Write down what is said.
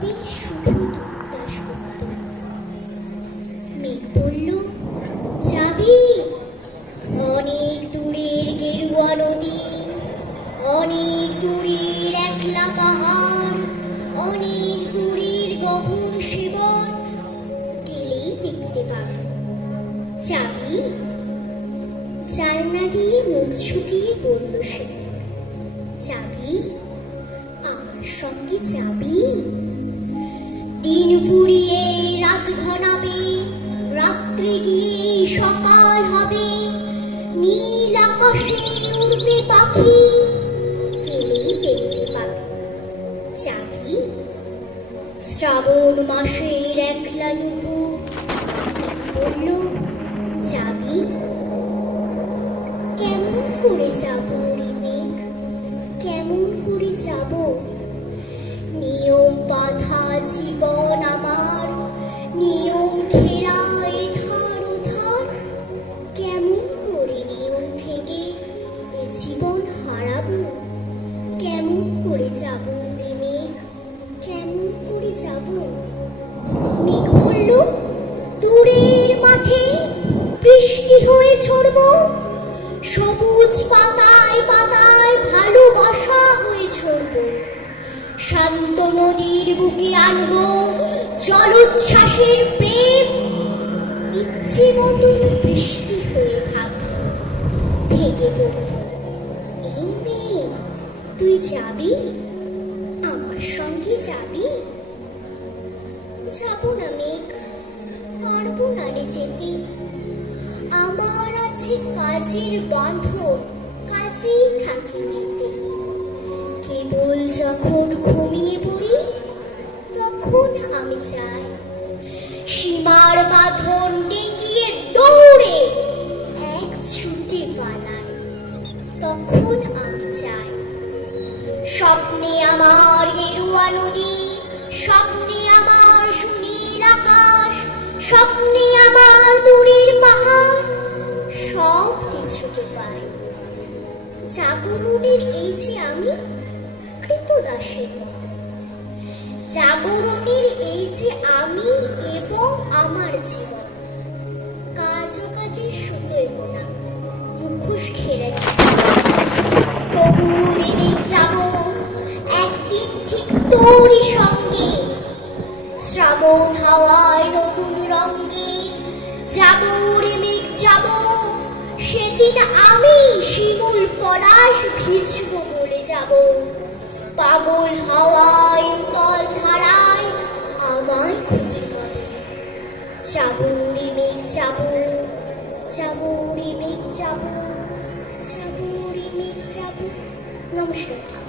তবে শুধু দুর্দাস করত। মেঘ বলল, যাবি? অনেক দূরের গেরুয়া নদী, অনেক দূরের একলা পাহাড়, অনেক দূরের গহন সেবন, গেলেই দেখতে পাবি। যাবি? জানলা দিয়ে মুখ ঝুঁকিয়ে বলল সে, যাবি? আমার সঙ্গে যাবি? দিন ফুরিয়ে রাত ঘনাবে, রাত্রি গিয়ে সকাল হবে, নীল আকাশে উড়বে পাখি, গেলেই দেখতে পাবি। যাবি? শ্রাবণ মাসের একলা দুপুর, বলল, যাবি? কেমন করে যাব রে মেঘ, কেমন করে যাব? নিয়ম বাঁধা জীবন আমার, নিয়ম ঘেরা এধার ওধার, কেমন করে নিয়ম থেকে এ জীবন হারাবো? কেমন করে যাব রে মেঘ, কেমন করে যাব? মেঘ বলল, দূরের মাঠে বৃষ্টি হয়ে ঝরবো, সবুজ পাতায় পাতায় ভালোবাসা হয়ে ঝরবো, শান্ত নদীর বুকে আনবো জলোচ্ছ্বাসের প্রেম, ইচ্ছে মতন বৃষ্টি হয়ে থাকবো, ভেঙে পড়বো। এই মেয়ে, তুই যাবি? আমার সঙ্গে যাবি? যাবো না মেঘ, পারবো না রে যেতে, আমার আছে কাজের বাঁধন, কাজেই থাকি মেতে। কেবল যখন ঘুমিয়ে পড়ি তখন আমি যাই, সীমার বাঁধন ডিঙিয়ে দৌড়ে এক ছুটে পালাই, তখন আমি যাই। স্বপ্নে আমার গেরুয়া নদী, স্বপ্নে আমার সুনীল আকাশ, স্বপ্নে আমার দূরের পাহাড়, সব কিছুকে পাই। জাগরণের এই যে আমি কৃতদাসের মতো, জাগরণের এই যে আমি এবং আমার জীবন, কাজও কাজের সুতোয় বোনা, মুখোশ ঘেরেছি। তবু রেমেক যাব একদিন ঠিক তোরই সঙ্গে, শ্রাবণ হাওয়ায় নতুন রঙে যাব রেমেক যাব, সেদিন আমি শিমুল পলাশ ভিজব বলে যাব, পাগল হাওয়ায় উতল ধারায় আমায় খুঁজে পাবে। যাব রেমেক যাব, যাব রেমেক যাব, যাব রেমেক যাব। নমস্কার।